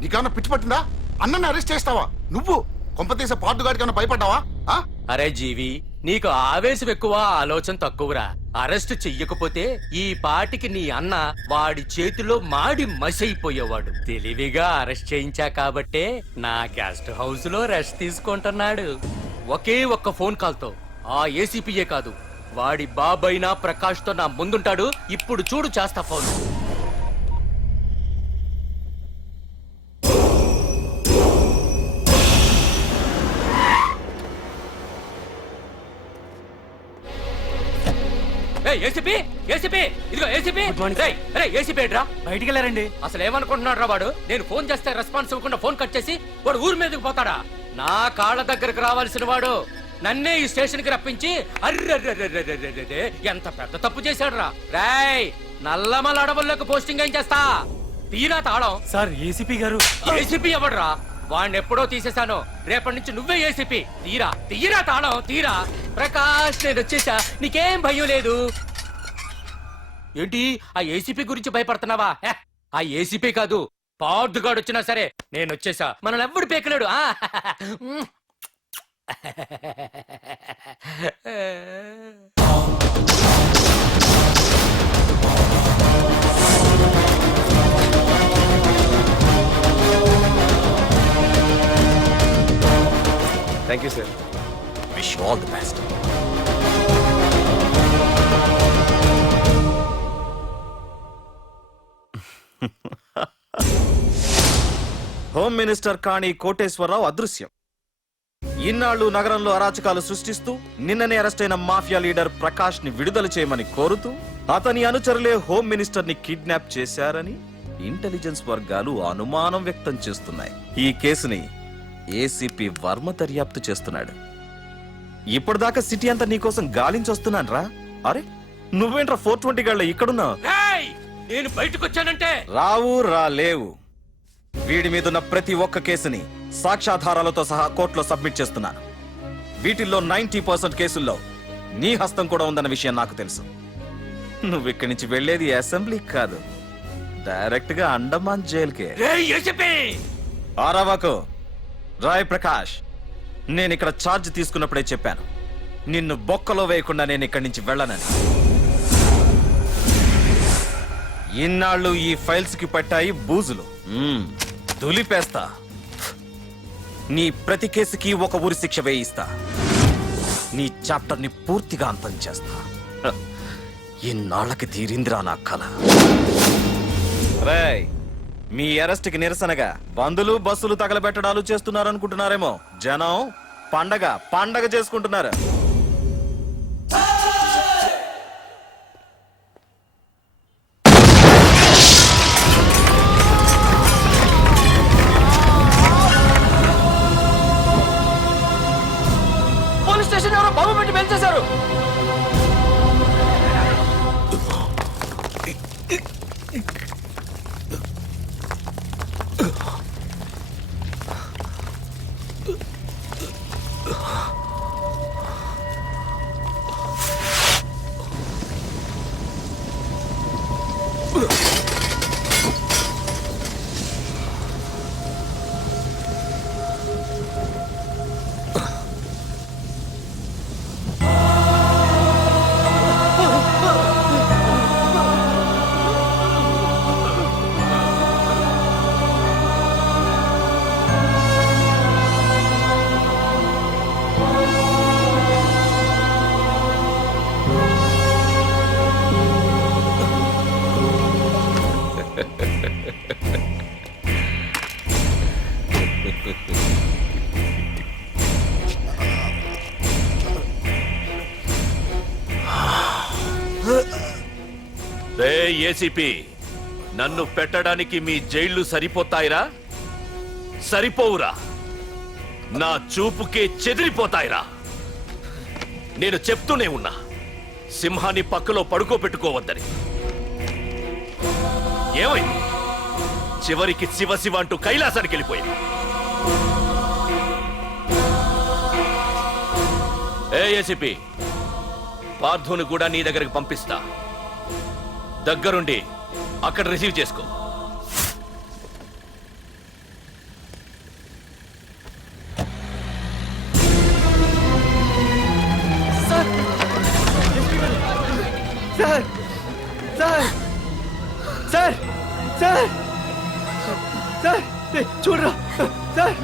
నీకేమన్నా పిచ్చి పట్టిందా? అన్నని అరెస్ట్ చేస్తావా నువ్వు? కొంపతీసే పాటుగాడికి ఏమన్నా భయపడ్డావా? అరే జీవి, నీకు ఆవేశం ఎక్కువ, ఆలోచన తక్కువరా. అరెస్ట్ చెయ్యకపోతే ఈ పాటికి నీ అన్న వాడి చేతిలో మాడి మసైపోయేవాడు. తెలివిగా అరెస్ట్ చేయించా కాబట్టే నా గెస్ట్ హౌస్ లో రెస్ట్ తీసుకుంటున్నాడు. ఒకే ఒక్క ఫోన్ కాల్ తో ఆ ఏసీపీయే కాదు, వాడి బాబైనా ప్రకాష్ తో నా ముందుంటాడు. ఇప్పుడు చూడు చేస్తా ఫోన్. ఏసీపీ ఏసీపీ ఇదిగో ఏసీపీ. ఏసీపీ రా బయటికి వెళ్ళారండి. అసలు ఏమనుకుంటున్నాడు రా వాడు? నేను ఫోన్ చేస్తే రెస్పాన్స్ ఇవ్వకుండా ఫోన్ కట్ చేసి వాడు ఊరి మీదకి పోతాడా? నా కాళ్ళ దగ్గరకు రావాల్సిన వాడు నన్నే ఈ స్టేషన్ కి రప్పించి అర్రె ఎంత పెద్ద తప్పు చేశాడు రా. రాయ్, నల్లమల అడవుల్లోకి పోస్టింగ్ ఏం చేస్తా? తీరా తాళం. సార్ ఏసీపీ గారు. ఏసీపీ ఎవడరా? వాడిని ఎప్పుడో తీసేశాను. రేపటి నుంచి నువ్వే ఏసీపీ. తీరా తాళం తీరా. ప్రకాష్, నేను వచ్చేసా, నీకేం భయం లేదు. ఏంటి ఆ ఏసీపీ గురించి భయపడుతున్నావా? ఆ ఏసీపీ కాదు, పార్దుగాడు వచ్చినా సరే నేను వచ్చేసా. మనల్ని ఎవ్వడు పేకలేడు. Thank you sir. Wish you all the best. Home minister Kani Koteswararao అదృశ్యం. ఇన్నాళ్లు నగరంలో అరాచకాలు సృష్టిస్తూ నిన్ననే అరెస్ట్ అయిన మాఫియా లీడర్ ప్రకాష్ ని విడుదల చేయమని కోరుతూ అతని అనుచరులే హోమ్ మినిస్టర్ ని కిడ్నాప్ చేశారని ఇంటెలిజెన్స్ వర్గాలు అనుమానం వ్యక్తం చేస్తున్నాయి. ఈ కేసుని ఏసీపీ వర్మ దర్యాప్తు చేస్తున్నాడు. ఇప్పటిదాకా సిటీ అంతా నీకోసం గాలించొస్తున్నాను రా. అరే నువ్వేంట్రా 420 గళ్ళ ఇక్కడున్నావు? నేను బయటకు వచ్చానంటే రావు రాలేవు. వీడి మీదున్న ప్రతి ఒక్క కేసుని సాక్ష్యాధారాలతో సహా కోర్టులో సబ్మిట్ చేస్తున్నాను. వీటిల్లో 90% కేసుల్లో నీ హస్తం కూడా ఉందన్న విషయం నాకు తెలుసు. నువ్వు ఇక్కడి నుంచి వెళ్లేది అసెంబ్లీ కాదు, డైరెక్ట్ గా అండమాన్ జైలుకే. ఆరావాకు రాయ్ ప్రకాష్, నేను ఇక్కడ ఛార్జ్ తీసుకున్నప్పుడే చెప్పాను, నిన్ను బొక్కలో వేయకుండా నేను ఇక్కడి నుంచి వెళ్ళనని. ఇన్నాళ్ళు ఈ ఫైల్స్ కి పట్టాయి బూజులు, దులిపేస్తా. నీ ప్రతి కేసుకి ఒక ఊరి శిక్ష వేయిస్తా. నీ చాప్టర్ ని పూర్తిగా అంతం చేస్తా. ఇన్నాళ్ళకి తీరిందిరా నా కళ. రేయ్, మీ అరెస్ట్ కి నిరసనగా బందులు బస్సులు తగలబెట్టడాలు చేస్తున్నారనుకుంటున్నారేమో. జనం పండగ చేసుకుంటున్నారు. పోలీస్ స్టేషన్ ఎవరో బాబు పెట్టి పెంచేశారు. ఏసీపీ, నన్ను పెట్టడానికి మీ జైళ్లు సరిపోతాయిరా? సరిపోవురా. నా చూపుకే చెదిరిపోతాయిరా. నేను చెప్తూనే ఉన్నా, సింహాన్ని పక్కలో పడుకోబెట్టుకోవద్దని. ఏమైంది? చివరికి శివ శివ అంటూ కైలాసానికి వెళ్ళిపోయింది. ఏసీపీ, పార్థుని కూడా నీ దగ్గరికి పంపిస్తా. దగ్గరుండి అక్కడ రిసీవ్ చేసుకో. సార్ చూడరా సార్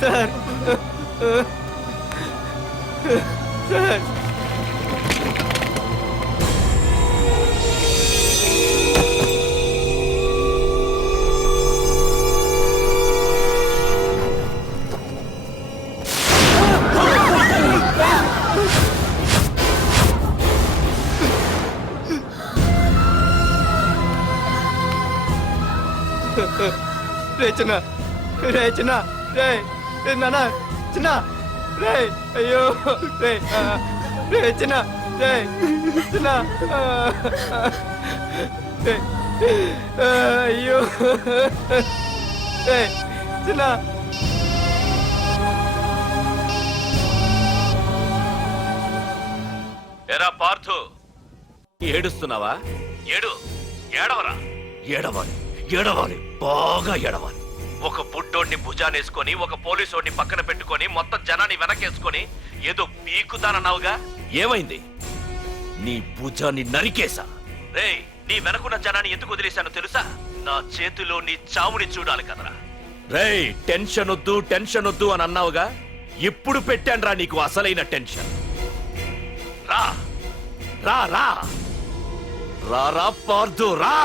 సార్ సార్ రే చిన్న రే చిన్న రే నాన్న చిన్న రే అయ్యో రే రే చిన్న రే చిన్న రే అయ్యో రే చిన్న ఎరా పార్థు ఏడుస్తున్నావా? ఏడవరా. ఏడవాలి, ఏడవాలి, బాగా ఏడవాలి. ఒక బుడ్డోడిని భుజానేసుకొని ఒక పోలీసోడిని పక్కన పెట్టుకొని మొత్తం జనాన్ని వెనకేసుకొని ఏదో పీకుతానన్నావుగా, ఏమైంది? నీ భుజాన్ని నరికేశా. రేయ్, నీ వెనకున్న జనాన్ని ఎందుకు వదిలేశానో తెలుసా? నా చేతిలో నీ చావుని చూడాలి కదరా. రేయ్, టెన్షన్ వద్దు అని అన్నావుగా, ఇప్పుడు పెట్టానురా నీకు అసలైన టెన్షన్. రా రా రా రా రా పార్థు రా.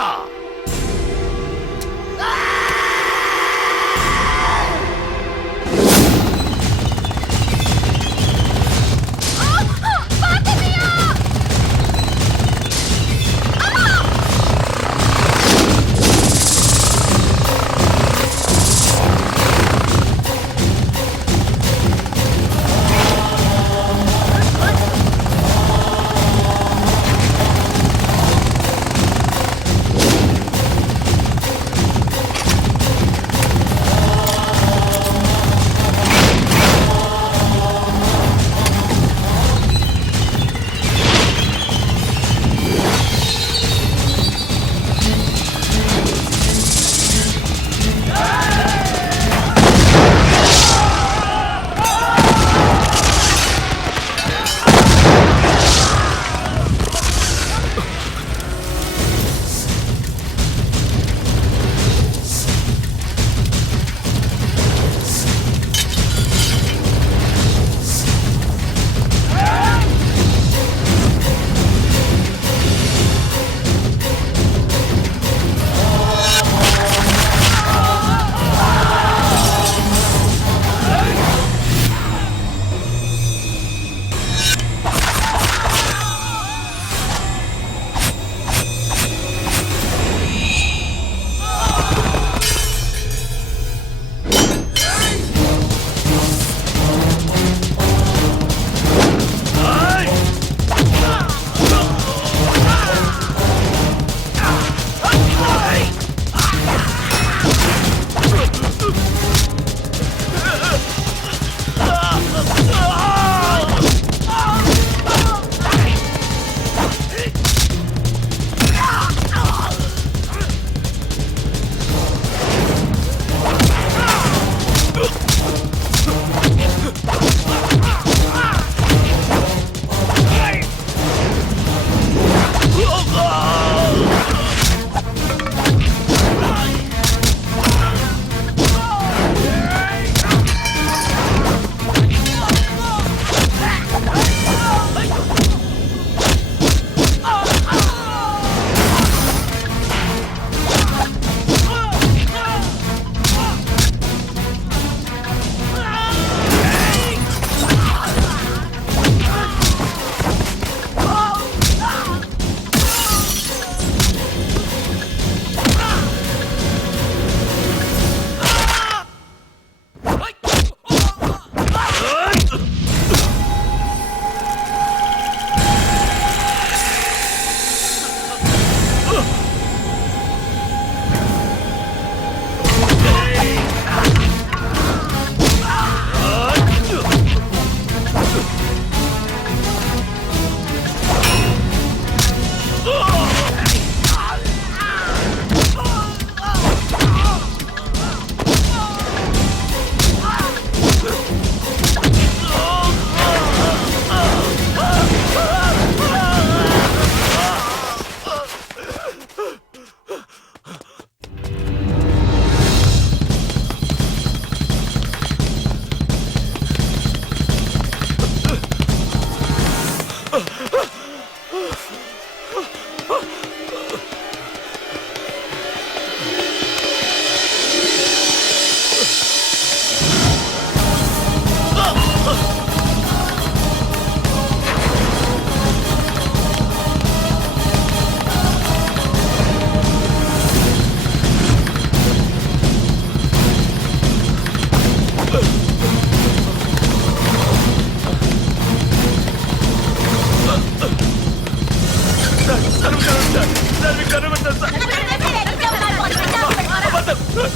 తలుపు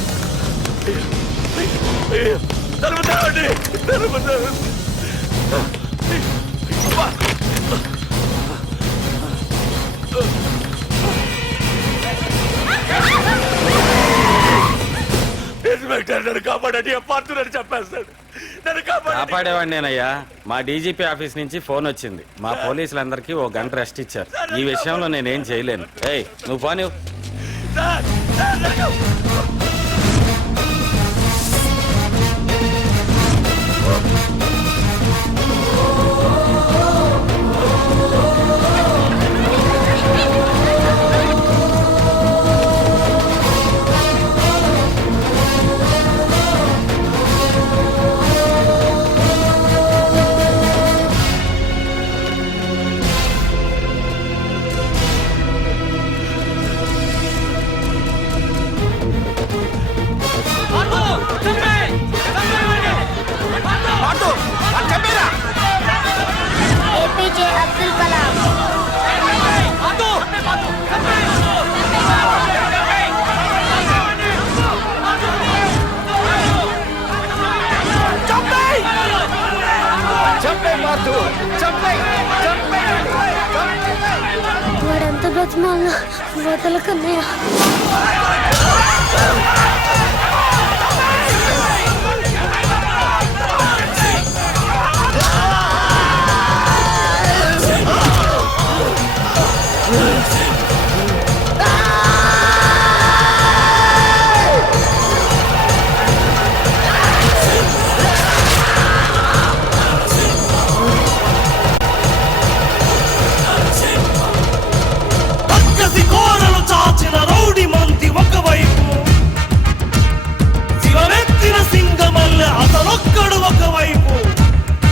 తెరవండి, తలుపు తెరవండి. అబ్బా. ఇన్స్పెక్టర్ నన్ను కాపాడండి, అపార్థులని చెప్పేస్తాడు. నన్ను కాపాడండి. కాపాడేవాడినేనయ్యా. మా డీజీపీ ఆఫీస్ నుంచి ఫోన్ వచ్చింది. మా పోలీసులందరికీ ఓ గంట రెస్ట్ ఇచ్చారు. ఈ విషయంలో నేనేం చేయలేను. ఏయ్ నువ్వు పోనీ. సార్, సార్, నన్ను- ఏపీజే అబ్దుల్ కలాం. వాడంత బతిమాల వదలకన్నయ్య.